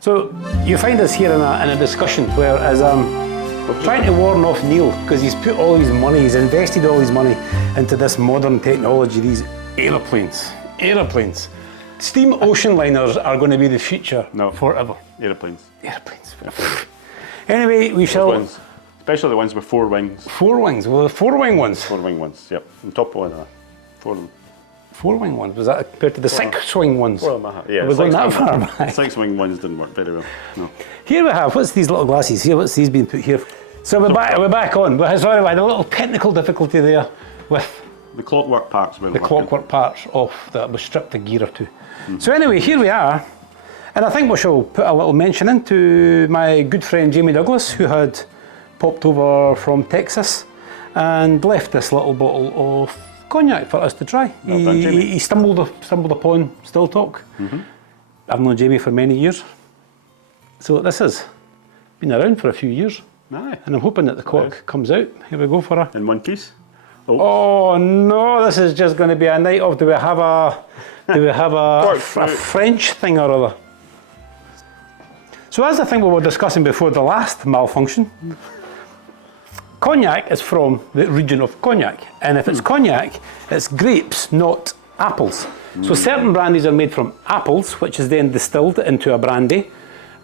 So you find us here in a discussion where as we're trying to warn off Neil because he's put all his money, he's invested all his money into this modern technology, these aeroplanes. Steam ocean liners are going to be the future forever. Aeroplanes. Anyway, we shall... Wings. Especially the ones with 4 wings. 4 wings, well, the 4-wing ones. 4-wing ones, yep. On top of one of that. 4 of them. 4-wing ones, was that compared to the 6-wing ones? Yeah, we're going that far back. 6-wing ones didn't work very well, no. Here we have, what's these little glasses here? What's these being put here? So we're back on. Sorry, we had a little technical difficulty there with the clockwork parts. Clockwork parts off that was stripped a gear or two. So anyway, here we are. And I think we shall put a little mention into my good friend Jamie Douglas, who had popped over from Texas and left this little bottle of cognac for us to try. Well done, Jamie. He stumbled upon Still Talk. I've known Jamie for many years. So this has been around for a few years. Aye. And I'm hoping that the cork comes out. Here we go for her. In one piece. Oh no, this is just going to be a night of, do we have a French thing or other? So that's the thing we were discussing before the last malfunction. Cognac is from the region of Cognac, and if it's cognac, it's grapes, not apples. So certain brandies are made from apples, which is then distilled into a brandy.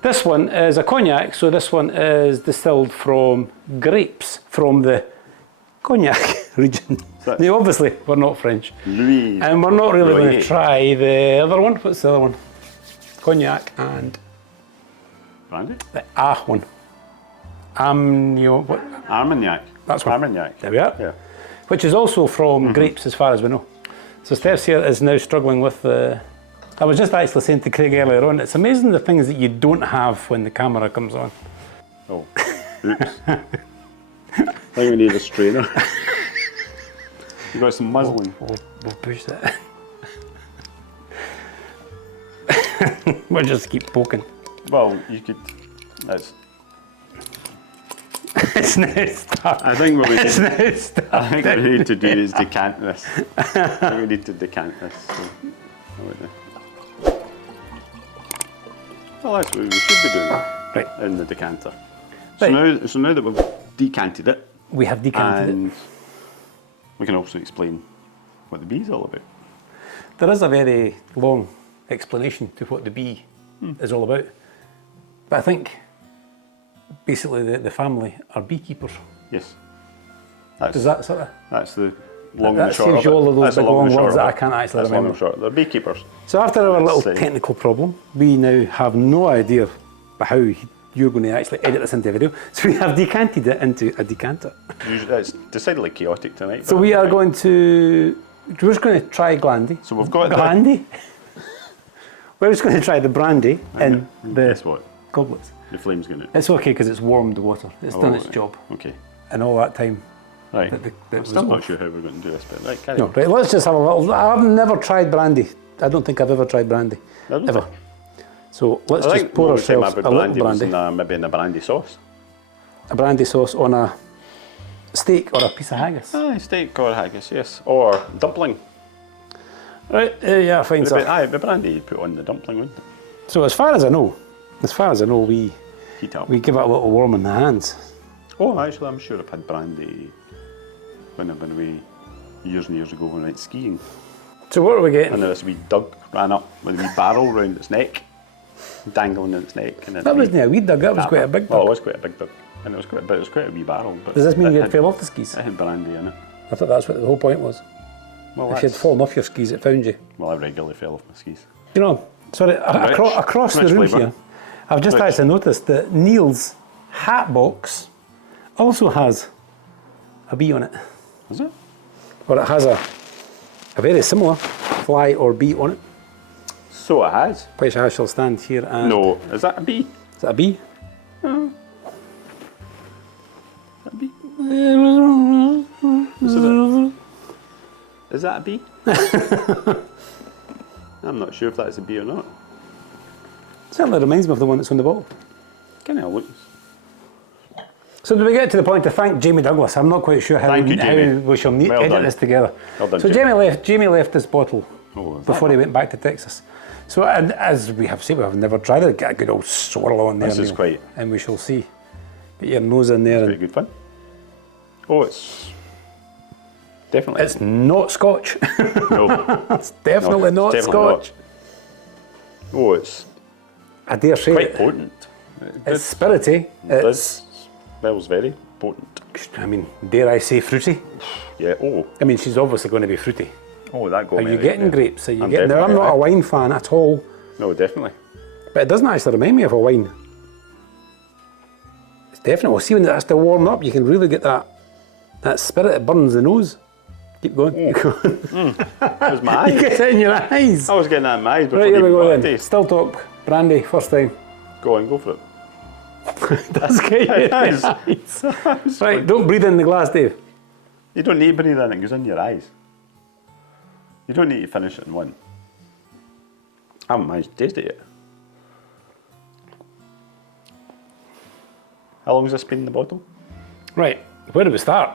This one is a cognac, so this one is distilled from grapes from the Cognac region. Now, obviously, we're not French. And we're not really going to try the other one. What's the other one? Cognac and... Brandy? The one. What? Armagnac. That's one. Armagnac. There we are. Yeah. Which is also from grapes, as far as we know. So Steph's here is now struggling with the... I was just actually saying to Craig earlier on, it's amazing the things that you don't have when the camera comes on. Oh, oops. I think we need a strainer. You got some muslin. We'll push that. We'll just keep poking. Well, you could. That's. It's now started. I think what we It's need, now started. I think what we need to do is decant this. I think we need to decant this. Well, that's what we should be doing. Right. In the decanter. So Right. now that we've decanted it, We have decanted and it. we can also explain what the bee is all about. There is a very long explanation to what the bee is all about. But I think basically the family are beekeepers. Yes. Does that sort of... That's the long and That the short saves of you it. all of those That's the big long long and short words of that I it. can't actually That's long remember. and short. They're beekeepers. So after our little Say. technical problem, we now have no idea how you're going to actually edit this into a video. So we have decanted it into a decanter. It's decidedly chaotic tonight. So we are going to... We're just going to try Glandy. So we've got Glandy? We're just going to try the brandy in the Guess what? goblets. The flame's going to. It's okay because it's warmed water. It's done its job. Okay. And all that time. Right. that I'm was still not off. sure how we're going to do this, but right, carry No, on. right, let's just have a little... I've never tried brandy. I don't think I've ever tried brandy. Never. Ever. So let's I just think pour what we said ourselves a about little brandy was brandy. maybe in a brandy sauce. A brandy sauce on a steak or a piece of haggis. Aye, steak or haggis, yes. Or dumpling. Right, yeah, fine stuff. Aye, the brandy you put on the dumpling, wouldn't it? So as far as I know, we Heat up. give it a little warm in the hands. Oh, actually, I'm sure I've had brandy when I've been away years and years ago when I went skiing. So what are we And getting? this wee dug ran up with a wee barrel round its neck, dangling in its neck. And That wasn't a wee dug, that was quite a big Well, it dug. was quite a big dug. And it was quite a wee barrel. But Does this mean it you had- had fell off the skis? It had brandy in it. I thought that's what the whole point was. Well, If you had fallen off your skis, it found you. Well, I regularly fell off my skis. You know, sorry, across the Rich room flavour. here, I've just Rich. actually noticed that Neil's hat box also has a bee on it. Is it? Or it has a very similar fly or bee on it, So it has. which I shall stand here and... No, is that a bee? Is that a bee? Is that a bee? Is that a bee? I'm not sure if that's a bee or not. Certainly reminds me of the one that's on the bottle. Kind of looks. So do we get to the point to thank Jamie Douglas? I'm not quite sure how, Thank you, Jamie. we shall Well edit done. this together. Well done, so Jamie. Jamie left this bottle Oh, is that before he went back to Texas. So, and as we have said, we have never tried it. Get a good old swirl on there. This is Neil, quite- and we shall see. Get your nose in there. Pretty And good fun. Oh, it's definitely. it's not Scotch. no, It's definitely not it's Scotch. not. Oh, it's I dare say quite it. potent. It's spirity. This smells very potent. I mean, dare I say fruity? Yeah. Oh, I mean, she's obviously going to be fruity. oh, that got Are me. you right getting there. grapes? Are you I'm getting? Now, I'm definitely not a right. wine fan at all, No, definitely. but it doesn't actually remind me of a wine. It's definitely. Well, see when that's still warm up, you can really get that spirit that burns the nose. Keep going. Keep going. That was my You eyes. get it in your eyes. I was getting that in my eyes before Right, here we you go got a then. taste. Still talk. Brandy, first time. Go on, go for it. That's good. Eyes. Right, don't breathe in the glass, Dave. You don't need to breathe in, it goes in your eyes. You don't need to finish it in one. I haven't managed to taste it yet. How long has this been in the bottle? Right, where do we start?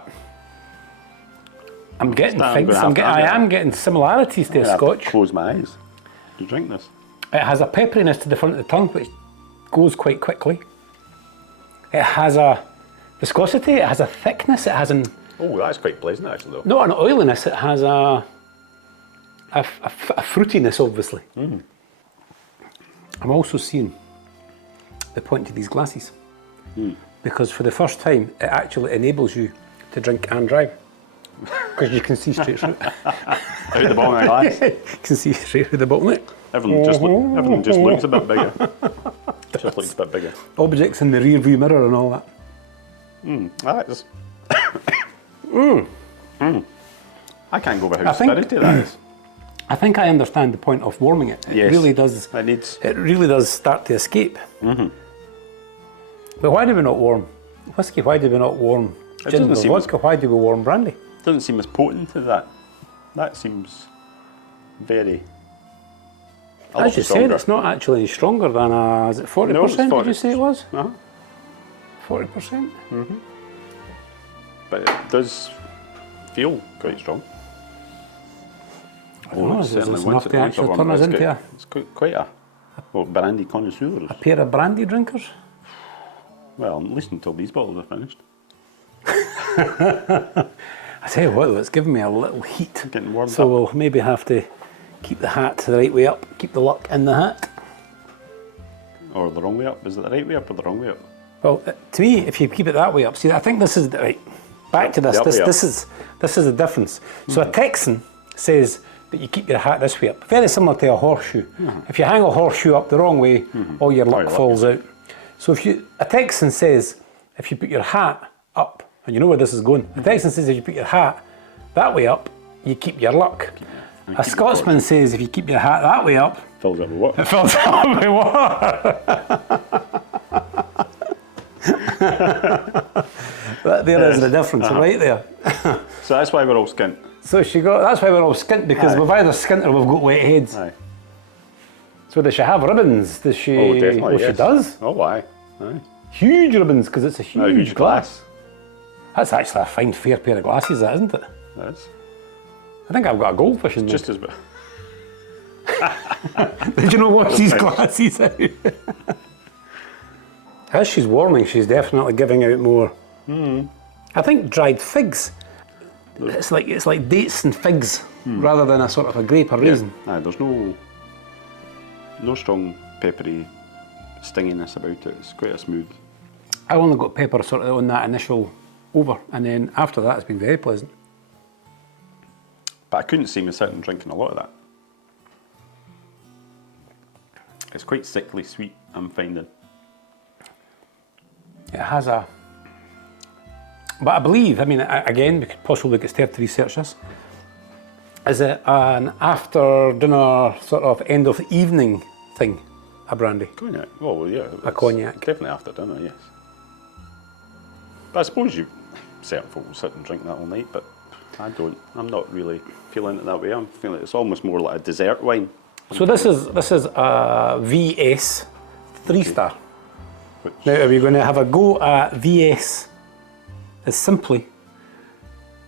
I'm getting Start, I'm things. gonna have to- I am getting similarities to I'm a gonna have to Scotch. close my eyes to drink this. It has a pepperiness to the front of the tongue, which goes quite quickly. It has a viscosity. It has a thickness. It has an Oh, that's quite pleasant actually though. not an oiliness. It has a fruitiness, obviously. I'm also seeing the point to these glasses because for the first time, it actually enables you to drink and drive because you can see straight through. Out the bottom of the glass. You can see straight through the bottom of it. Everything just looks a bit bigger. Just looks a bit bigger. Objects in the rear view mirror and all that. That is. I can't go over how I think- spirity that is. I think I understand the point of warming it. It Yes. really does. It needs. It really does start to escape. But why do we not warm whiskey? Why do we not warm gin doesn't or seem- vodka? Why do we warm brandy? Doesn't seem as potent as that. That seems very. a lot As you said, stronger. it's not actually any stronger than is it 40%? No, it's Did 40. you say it was? Uh-huh. 40%? But it does feel quite strong. I don't know, it's is this certainly enough once to it- actually once turn us it's into quite- It's quite a brandy connoisseur. a pair of brandy drinkers? Well, at least until these bottles are finished. I tell you what, though, it's giving me a little heat. Getting warmed So up. we'll maybe have to keep the hat the right way up, keep the luck in the hat. Or the wrong way up. Is it the right way up or the wrong way up? Well, to me, if you keep it that way up, see, I think this is right. Back to this. The up way up. This is the difference. So a Texan says that you keep your hat this way up, very similar to a horseshoe. If you hang a horseshoe up the wrong way, all your luck your luck falls out. So a Texan says if you put your hat up, and you know where this is going. A Texan says if you put your hat that way up, you keep your luck. A Scotsman says if you keep your hat that way up, Fills up with what? it fills up with water. There is the difference, right there. So that's why we're all skint. So that's why we're all skint, because Aye. we've either skint or we've got wet heads. Aye. So does she have ribbons? Does she? Oh, definitely. Well, yes. she does. Oh, aye. Aye. Huge ribbons, because it's a A huge, huge glass. glass. That's actually a fine, fair pair of glasses, that isn't it? That is. I think I've got a goldfish in there. Just as bit. Did you not wash these Nice. glasses out? As she's warming, she's definitely giving out more. I think dried figs. It's like dates and figs rather than a sort of a grape or raisin. Aye, there's no strong peppery stinginess about it. It's quite a smooth. I only got pepper sort of on that initial over, and then after that it's been very pleasant. But I couldn't see me sitting drinking a lot of that. It's quite sickly sweet, I'm finding. It has a... But I believe, I mean, again, we could possibly get Steph to research this. Is it an after dinner sort of end of evening thing, a brandy? Cognac. Well, yeah. it's cognac. Definitely after dinner, yes. But I suppose certain folk will sit and drink that all night, but I don't. I'm not really feeling it that way. I'm feeling it's almost more like a dessert wine. So this is a VS 3-star. Which, Now, are we going to have a go at VS? It's simply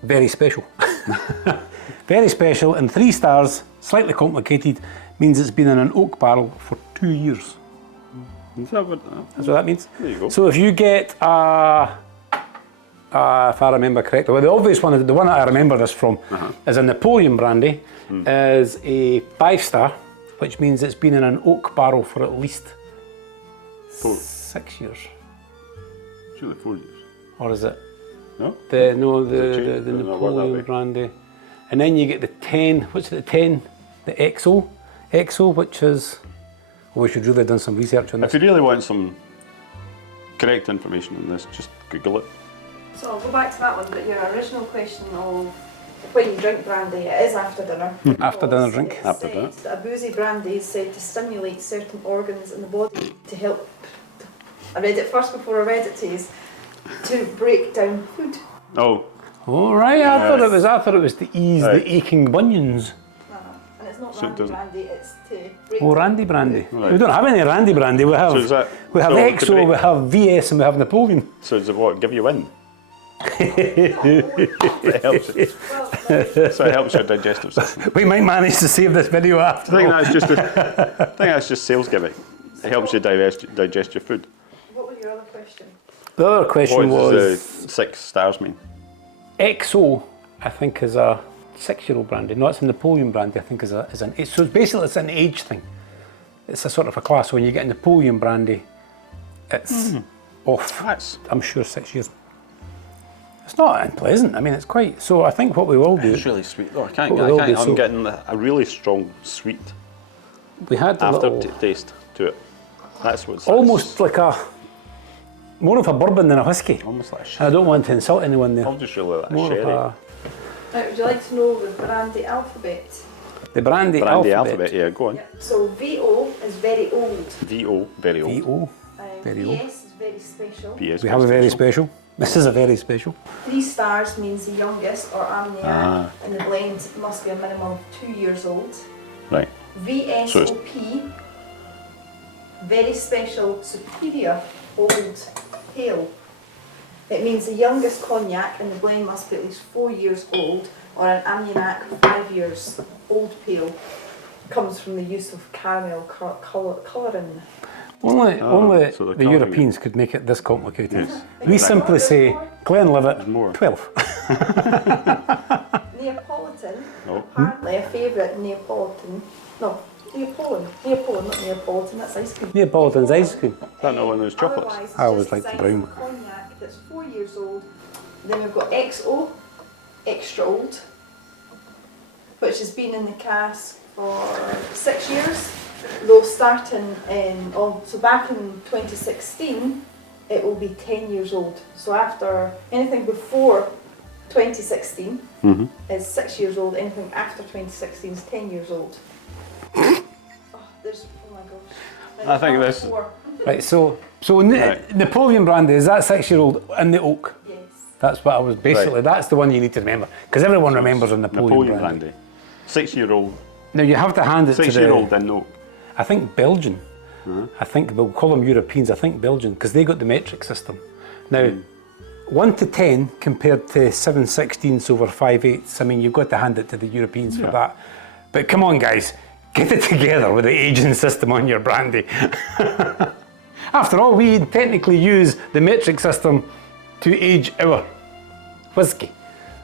very special. Very special, and 3 stars, slightly complicated, means it's been in an oak barrel for 2 years. Is that what? That's what that means. There you go. So if you get if I remember correctly, well, the obvious one, the one that I remember this from, is a Napoleon brandy, is a 5-star, which means it's been in an oak barrel for at least 6 years. Surely 4 years. Or is it? No? The Does it not work that Napoleon way? brandy. And then you get the 10, what's it, the 10? The XO. XO, which is, we should really have done some research on If this. you really want some correct information on this, just Google it. So I'll go back to that one, but your original question of when you drink brandy, it is after dinner. After dinner because drink. it's After said dinner. that a boozy brandy is said to stimulate certain organs in the body to help, I read it first before I read it to you, to break down food. Oh, Oh right, I thought it was to ease Right. the aching bunions. And it's not So it randy doesn't- brandy, it's to break Oh, down Randy brandy. Right. We don't have any Randy brandy. We have So is that- we have so to XO, break- we have VS, and we have Napoleon. so does it what? Give you in? It helps. Well, So it helps your digestive system. We might manage to save this video after I think all. that's just sales gimmick. It helps you digest your food. what was your other question? The other question What does was the 6 stars mean? XO. I think is a 6-year-old brandy. No, it's a Napoleon brandy. I think is an age. So basically, it's an age thing. It's a sort of a class. When you get a Napoleon brandy, it's off. That's I'm sure 6 years. It's not unpleasant. I mean, it's quite. So I think what we will do. it's really sweet. Oh, What will do, I'm so- getting a really strong sweet We had the little, aftertaste to it. That's what's almost like a more of a bourbon than a whiskey. almost like a I sherry. don't want to insult anyone there. I'm just really like a More of sherry. a Now, would you like to know the brandy alphabet? the brandy, Brandy alphabet. alphabet, yeah, go on. So VO is very old. VO, very old. VO. Very old. PS is very special. PS, We have a very special. This is a very special. 3 stars means the youngest or amniac, Ah. and the blend must be a minimum of 2 years old. Right. VSOP, very special, superior, old, pale. It means the youngest cognac and the blend must be at least 4 years old, or an amniac 5 years old pale. Comes from the use of caramel colouring. Only so the the colouring- Europeans could make it this complicated. Yes. We simply say Glenlivet More. 12. Neapolitan, Oh. apparently a favourite Neapolitan. No, Neapolitan, not Neapolitan, that's ice cream. Neapolitan's ice cream. Is that not one of those chocolates? Otherwise, it's I always just like the designed brown for Cognac that's 4 years old. Then we've got XO, extra old, which has been in the cask for 6 years. Though starting so back in 2016, it will be 10 years old. So after anything before 2016 is 6 years old. Anything after 2016 is 10 years old. Oh my gosh. I think this- Four. Right, so Right. Napoleon brandy, is that 6-year-old in the oak? Yes. That's what I was basically, Right. that's the one you need to remember. Because everyone remembers a Napoleon, brandy. brandy. 6-year-old. Now you have to hand it to 6-year-old the, in oak. I think Belgian. I think we'll call them Europeans, I think Belgian, because they got the metric system. Now, 1 to 10 compared to 7/16 over 5/8. I mean, you've got to hand it to the Europeans for that. But come on, guys, get it together with the aging system on your brandy. After all, we technically use the metric system to age our whiskey.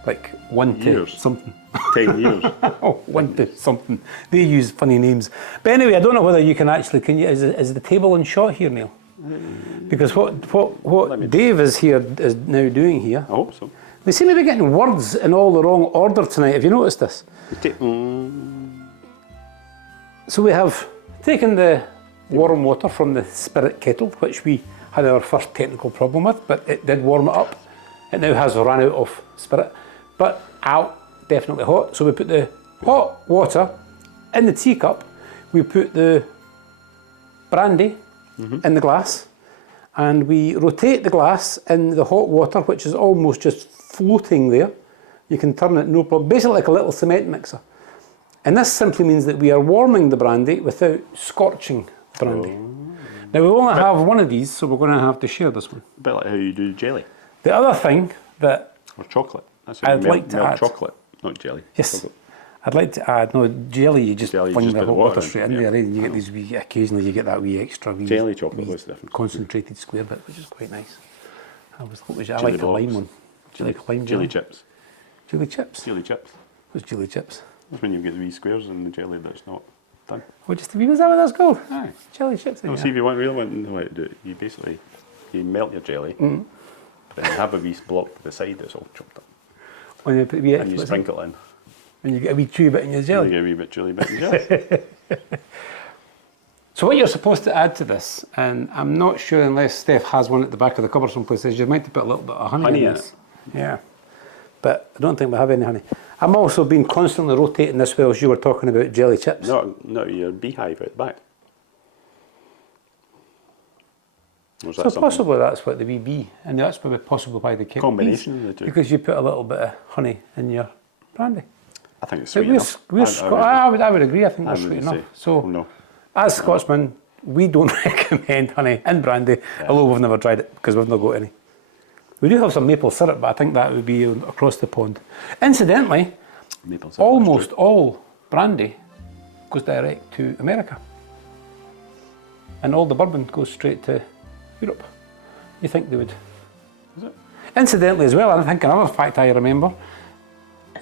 Like 1 to Years. something. 10 years. Oh, 1 to something. They use funny names. But anyway, I don't know whether you can actually, is the table in shot here, Neil? Because what Dave is now doing here, I hope so. we seem to be getting words in all the wrong order tonight. Have you noticed this? So we have taken the warm water from the spirit kettle, which we had our first technical problem with, but it did warm it up. It now has run out of spirit, but definitely hot. So we put the hot water in the teacup, we put the brandy in the glass, and we rotate the glass in the hot water, which is almost just floating there. You can turn it no problem, basically like a little cement mixer. And this simply means that we are warming the brandy without scorching the brandy. Now we only have one of these, so we're going to have to share this one. A bit like how you do jelly The other thing that or chocolate. That's how I'd you like to melt add- chocolate, not jelly. Yes. Chocolate. I'd like to add, no, jelly, you just Jelly, you fling just the put the hot water water in, straight in yeah. there, and you get these wee, occasionally you get that wee extra wee Jelly chocolate wee was different. concentrated square bit, which is quite nice. I Chili like the blocks. lime one. Do you like lime Chili jelly? chips. Chili chips? Chili chips. What's chili chips? That's when you get the wee squares in the jelly that's not done. Oh, just a wee, is that what that's called? Aye. Chili chips. No, yeah. see if you really want to know how to do it, you basically melt your jelly, then have a wee block to the side that's all chopped up, When you put wee and you sprinkle it in. and you get a wee chewy bit in your You jelly. get a wee bit chili bit in jelly. So what you're supposed to add to this, and I'm not sure unless Steph has one at the back of the cupboard someplace, is you might put a little bit of honey Honey in in this. Yeah. But I don't think we have any honey. I'm also been constantly rotating this whilst you were talking about jelly chips. Not your beehive out the back. Or is that So something- possibly that's what the wee bee, and that's probably possibly why they kept Combination bees, of the two. because you put a little bit of honey in your brandy. I think it's But sweet enough. I would agree. I think that's sweet wouldn't enough. say- So, no. as Scotsmen, we don't recommend honey in brandy, although we've never tried it because we've not got any. We do have some maple syrup, but I think that would be across the pond. Incidentally, Maple syrup, almost that's all brandy goes direct to America, and all the bourbon goes straight to Europe. You think they would? true. Is it? Incidentally, as well, I think another fact I remember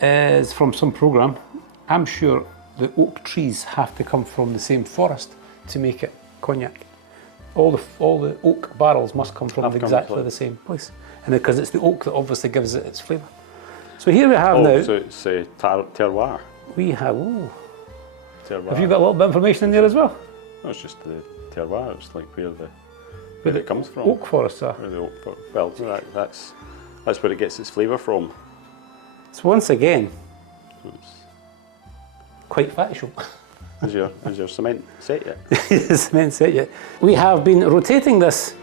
is from some programme. I'm sure the oak trees have to come from the same forest to make it cognac. All the oak barrels must come from Have come exactly from- the same place, and because it's the oak that obviously gives it its flavour. So here we have now. So it's terroir. We have. Ooh, Terroir. have you got a little bit of information in there as well? No, it's just the terroir. It's like where the it comes from. Oak forests are. Where the oak. Well, that's where it gets its flavour from. So once again, So it's- quite factual. Is your cement set yet? It's meant set yet. We have been rotating this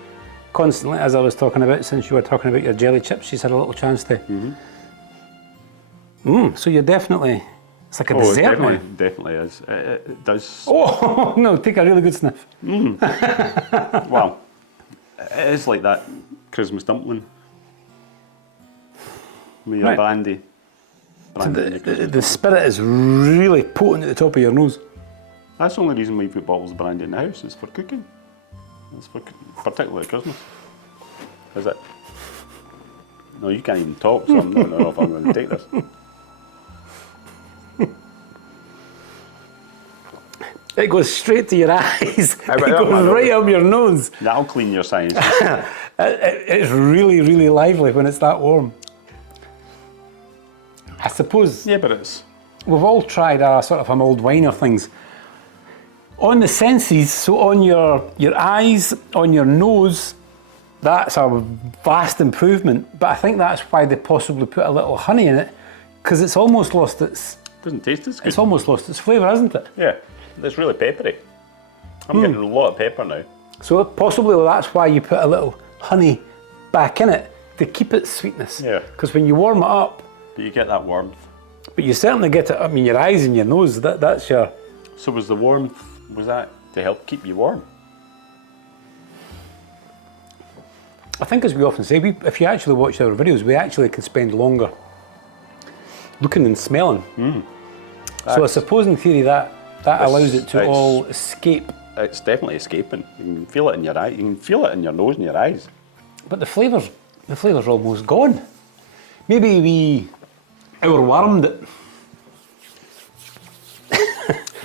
constantly, as I was talking about, since you were talking about your jelly chips. She's had a little chance to. So you're definitely, it's like a Oh, it dessert now. definitely is. It does. Oh, no, take a really good sniff. Well, it is like that Christmas dumpling. With your Right. brandy. Brandy in your Christmas The spirit is really potent at the top of your nose. That's the only reason we put bottles of brandy in the house, is for cooking. It's for particularly at Christmas. Is it? No, you can't even talk, so I'm not know if I'm going to take this. It goes straight to your eyes. It but that goes man, right up your nose. That'll clean your science. It's really, really lively when it's that warm. I suppose Yeah, but it's. we've all tried a sort of an old wine or things. On the senses, so on your eyes, on your nose, that's a vast improvement. But I think that's why they possibly put a little honey in it, because it's almost lost its Doesn't taste as good. flavour, isn't it? Yeah, it's really peppery. I'm getting a lot of pepper now. So possibly that's why you put a little honey back in it to keep its sweetness. Yeah. Because when you warm it up, But you get that warmth. but you certainly get it up in your eyes and your nose. That's your. So was the warmth, was that to help keep you warm? I think, as we often say, if you actually watch our videos, we actually can spend longer looking and smelling. So I suppose in theory that allows it to it's- all escape. It's definitely escaping. You can feel it in your eye. You can feel it in your nose and your eyes. But the flavour's almost gone. Maybe we overwhelmed it.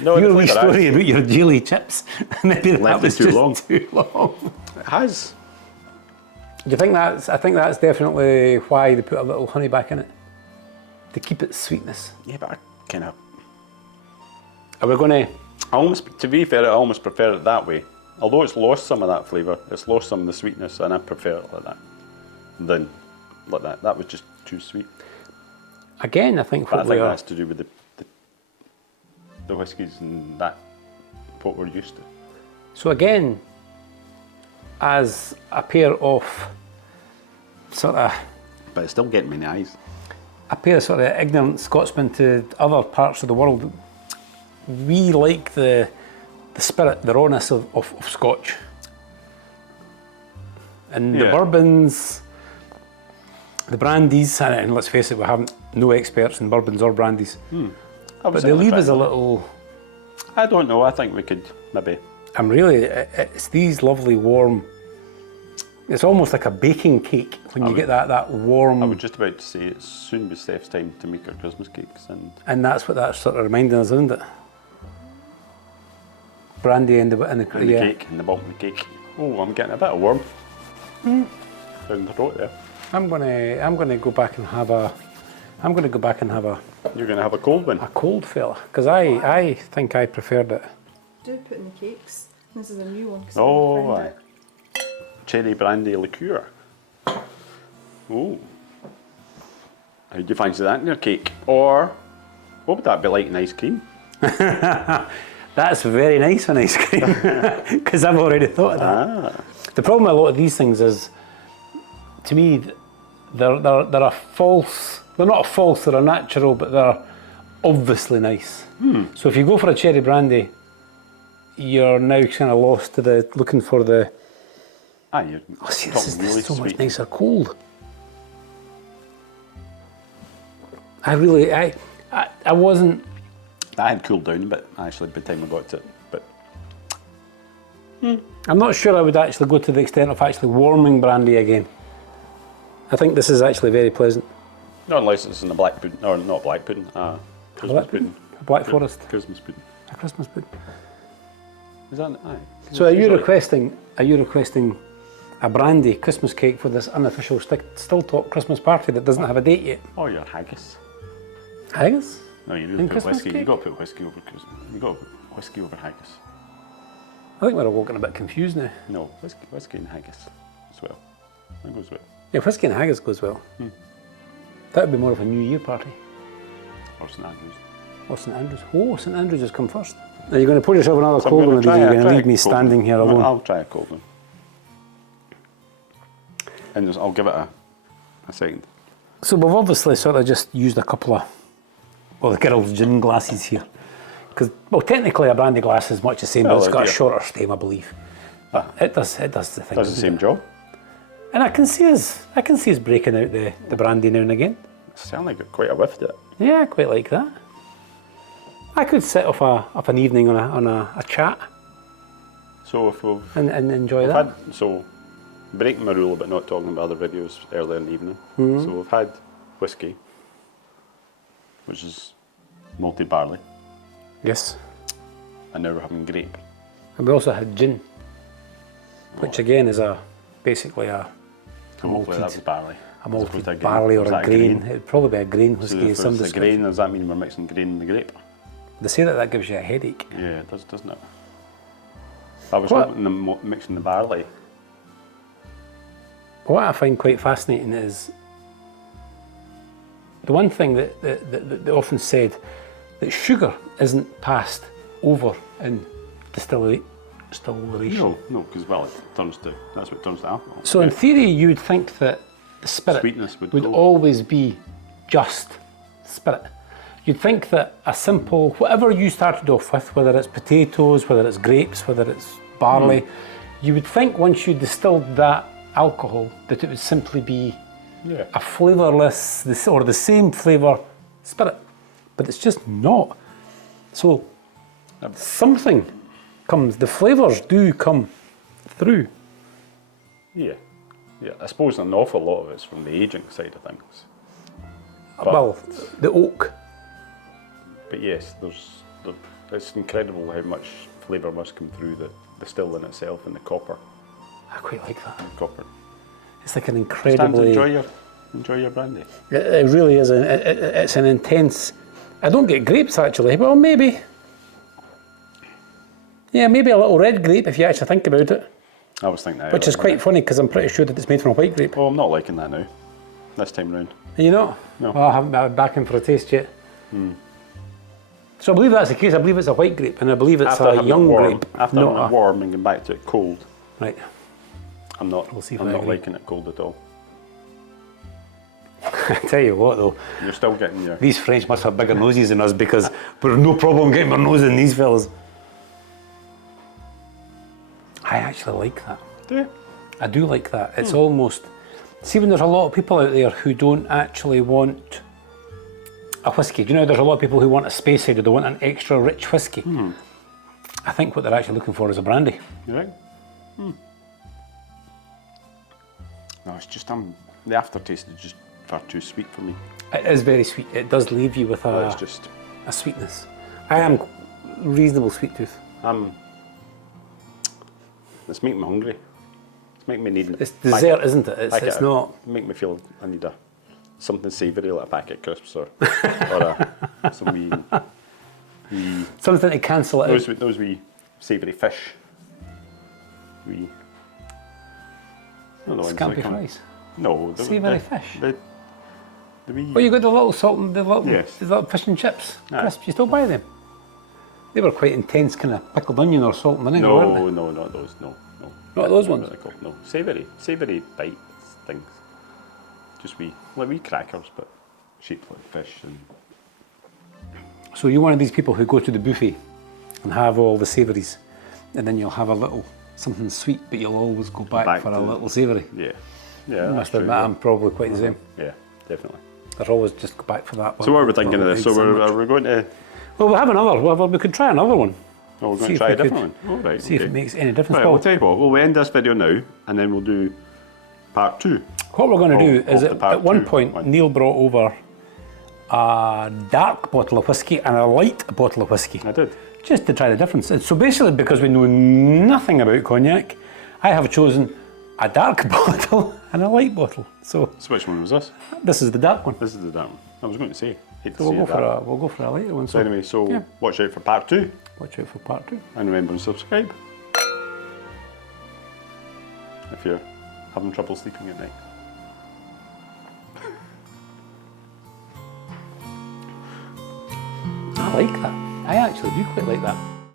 No, Your the wee flavour story about your jelly chips. Maybe that Left it was too just long. too long. It has. Do you think I think that's definitely why they put a little honey back in it. To keep its sweetness. Yeah, but I kind of. Are we going to... To be fair, I almost prefer it that way. Although it's lost some of that flavour, it's lost some of the sweetness, and I prefer it like that than like that. That was just too sweet. Again, I think But I what think we are... that's to do with the whiskies and that, what we're used to. So again, as a pair of sort of But it's still getting me in the eyes. a pair of sort of ignorant Scotsmen to other parts of the world, we like the spirit, the rawness of Scotch. And the Yeah. bourbons, the brandies, and let's face it, we haven't no experts in bourbons or brandies. I But they leave us a little. I don't know. I think we could maybe. It's these lovely warm. It's almost like a baking cake when you get that warm. I was just about to say it's soon be Steph's time to make her Christmas cakes, And that's what that's sort of reminding us, isn't it? Brandy and the cake and the bottom of the cake. Oh, I'm getting a bit of warm. Down the throat there. I'm gonna go back and have a. You're gonna have a cold one. A cold fella, because I think I preferred it. Do put in the cakes. This is a new one. 'Cause Oh, I aye. found it. Cherry brandy liqueur. Oh. How do you fancy that in your cake? Or what would that be like in ice cream? That's very nice on ice cream, because I've already thought of that. Ah. The problem with a lot of these things is, to me, they're a false. They're not a false. They're a natural, but they're obviously nice. So if you go for a cherry brandy, you're now kind of lost to the looking for the. Ah, you're See, talking this really is so much sweet. nicer cold. I wasn't. That had cooled down a bit actually by the time I got to it. But I'm not sure I would actually go to the extent of actually warming brandy again. I think this is actually very pleasant. not unless it's in the black pudding, or not black pudding, Christmas pudding. A Black Forest. Christmas pudding. A Christmas pudding. Is that aye? So are you requesting a brandy Christmas cake for this unofficial still talk Christmas party that doesn't have a date yet? Oh, your haggis. Haggis? No, you In need to put Christmas whiskey. cake? You got to put whiskey over Christmas. You got to put whiskey over haggis. I think we're all getting a bit confused now. No, whiskey and haggis as well. That goes well. Yeah, whiskey and haggis goes well. That would be more of a New Year party. Or St Andrews. Or St Andrews. Oh, St Andrews has come first. Are you going to pour yourself another So cold I'm one of these? try- Or are you I'll going to try leave me a cold standing one. here alone? I'll try a cold one. And I'll give it a second. So we've obviously sort of just used a couple of, well, the girls' gin glasses here. Because, well, technically a brandy glass is much the same, but Well, it's got a yeah. shorter stem, I believe. But it does the thing. Does the doesn't same it? job. And I can see us breaking out the brandy now and again. Certainly got quite a whiff to it. Yeah, I quite like that. I could sit off an evening on a chat So if we've and enjoy that. so breaking my rule about not talking about other videos earlier in the evening. Mm-hmm. So we've had whiskey, which is malted barley, Yes. and now we're having grape. And we also had gin, which again is basically a So hopefully that was barley. a as opposed malted to a grain. barley or Was a that grain. It would probably be a grain So whiskey. if Some it's a description. grain, does that mean we're mixing grain and the grape? They say that gives you a headache. Yeah, it does, doesn't it? I was What? hoping mixing the barley. What I find quite fascinating is the one thing that they often said, that sugar isn't passed over in distillation. No, because it turns to that's what turns to alcohol. So in theory, you would think that the spirit Sweetness would go. always be just spirit. You'd think that a simple, whatever you started off with, whether it's potatoes, whether it's grapes, whether it's barley, you would think once you distilled that alcohol that it would simply be Yeah. a flavourless or the same flavour spirit, but it's just not. So something comes, the flavours do come through. Yeah. I suppose an awful lot of it's from the aging side of things. But- Well, the oak. But yes, it's incredible how much flavour must come through the still in itself and the copper. I quite like that. Copper. It's like an Time to incredibly. enjoy your brandy. It really is. It's an intense. I don't get grapes actually. Well, maybe. Yeah, maybe a little red grape if you actually think about it. I was thinking that. Which is quite funny because I'm pretty sure that it's made from a white grape. Oh, I'm not liking that now. This time round. Are you not? No. Well, I haven't been back in for a taste yet. So I believe that's the case. I believe it's a white grape, and I believe it's a having young it warm, grape. After not having it warm and going back to it cold, Right. I'm not. We'll see if I'm I not agree. liking it cold at all. I tell you what, though, You're still getting your. these French must have bigger noses than us because we've no problem getting our nose in these fellas. I actually like that. Do you? I do like that. It's almost. See, when there's a lot of people out there who don't actually want a whiskey. Do you know there's a lot of people who want a space cider, they want an extra rich whiskey. I think what they're actually looking for is a brandy. You right? No, it's just the aftertaste is just far too sweet for me. It is very sweet. It does leave you with It's just a sweetness. I am reasonable sweet tooth. it's making me hungry. It's making me need. It's dessert, isn't it? It's not. Make me feel I need something savoury like a packet of crisps or some wee Something to cancel it out. those wee savoury fish. Scampi fries. No, Savoury fish. The wee. Oh, you got the little salt and the little, Yes. the little fish and chips Aye. crisps. You still buy them? They were quite intense, kind of pickled onion or salt and vinegar, weren't they? No, not those. No. Not those What ones? are they called? No, savoury bites things. Just wee crackers, but shaped like fish. And So you're one of these people who go to the buffet and have all the savouries, and then you'll have a little something sweet, but you'll always go back for a little savoury. yeah, I that's must true. admit, I'm probably quite the same. Yeah, definitely. I'd always just go back for that one. So what are we thinking of this? So we're going to. Well, we'll have another. Well, we could try another one. Oh, we're going See to if try we a different could- one. All right. See if it makes any difference. Right, Well, we'll tell you what. We'll end this video now, and then we'll do part 2. what we're going to do is of the part at one 2 point, one. Neil brought over a dark bottle of whiskey and a light bottle of whiskey. I did. Just to try the difference. And so basically, because we know nothing about cognac, I have chosen a dark bottle and a light bottle. So So which one was this? this is the dark one. This is the dark one. I was going to say. Hate to So we'll say go that. we'll go for a lighter one. So anyway, yeah. watch out for part 2, Watch out for part 2. and remember to subscribe if you're having trouble sleeping at night. I like that. I actually do quite like that.